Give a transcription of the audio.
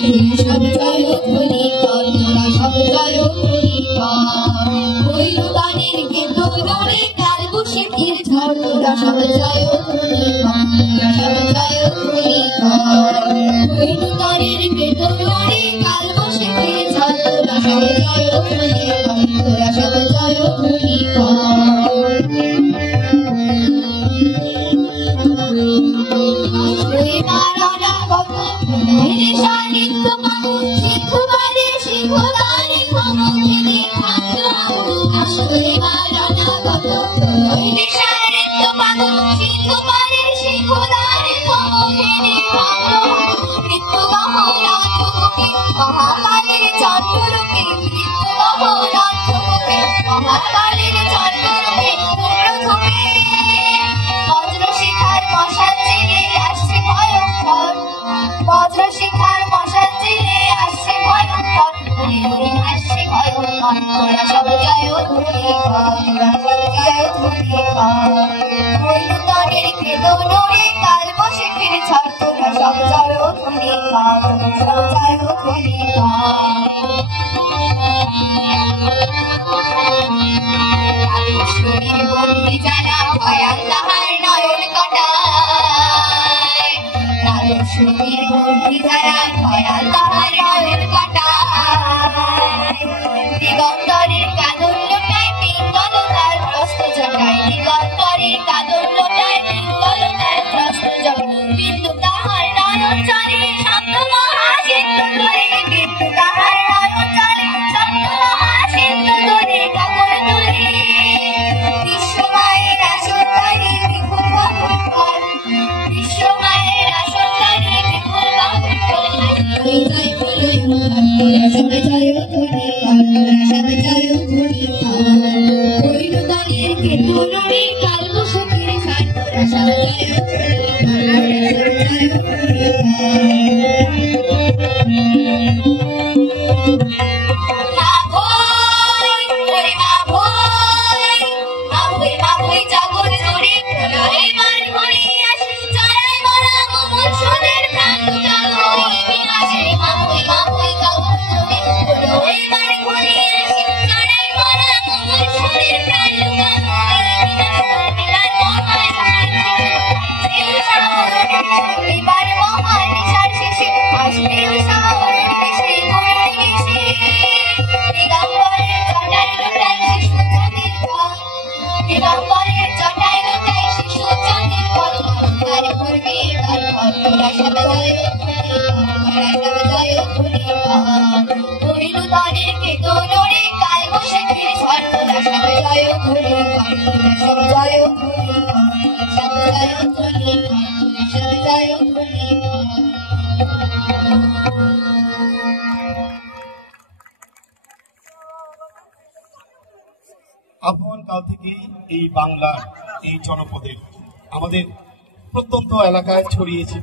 সব জয় ধ্বনি কর, তোরা সব জয় ধ্বনি কর। হইল গানের বেদনে কাল বৈশাখীর ঝড়, তোরা সব জয় ধ্বনি কর, তোরা সব জয় ধ্বনি কর। হইল গানের বেদনে কাল বৈশাখীর ঝড়, তোরা সব জয় ধ্বনি কর, তোরা সব জয় ধ্বনি কর। তোরা সব জয় ধ্বনি কর, তোরা সব জয় ধ্বনি কর। হইল গানের বেদনে কাল বৈশাখীর ঝড়, তোরা সব জয় ধ্বনি কর, তোরা সব জয় ধ্বনি কর। শরীর বন্দি যারা ভয়াল তাহার নয়ন কাটায়, শরীর বন্দি যারা ভয়াল তাহার নয়ন কাটায়। দিগন্তরের কাদর লোটায় পিঙ্গল তার প্রস্ত জটায়, দিগন্তরের কাদর লোটায় পিঙ্গল তার প্রস্ত জটায়। বিন্দু তাহার নয়ন জলে শব্দ মহাসিন্ধু ধরে, বিন্দু তাহার নয়ন জলে শব্দ মহাসিন্ধু ধরে কাকর ধরে। বিশ্বমায়ের আসরকারী বিপুল বাহুর ফল, বিশ্বমায়ের আসরকারী বিপুল বাহুর ফল। তোরা সব জয় ধ্বনি কর, তোরা সব জয় ধ্বনি কর। হইল গানের বেদনে কাল বৈশাখীর ঝড়, তোরা সব জয় ধ্বনি কর, তোরা সব জয় ধ্বনি কর। মা ভোই ওরে মা ভোই, মা ভোই মা ভোই জগৎ জুড়ে প্রলয় বার ভরে আসে, চড়াই মারা মোর সোনের প্রাণ জাগো বিনাশে। মা ভোই জগৎ জুড়ে প্রলয় বার ভরে আসে, চড়াই মারা মোর সোনের প্রাণ জাগো এবার মহান নিশার শেষে আসবে উষার এসে মনে গেছে। দিগম্বরের জটায় লোটায় শিশু চাঁদের পথ, দিগম্বরের জটায় লোটায় শিশু চাঁদের পথ। তার করবে তার পথ, তোরা সব জয় ধ্বনি কর, তোরা সব জয় ধ্বনি কর। হইল গানের বেদনে কাল বৈশাখীর ঝড়, তোরা সব জয় ধ্বনি কর, তোরা সব জয় ধ্বনি কর, সব জয় ধ্বনি কর, তোরা সব জয় ধ্বনি কর। আহ্বান কাল থেকেই এই বাংলার এই জনপদের আমাদের প্রত্যন্ত এলাকায় ছড়িয়ে ছিটিয়ে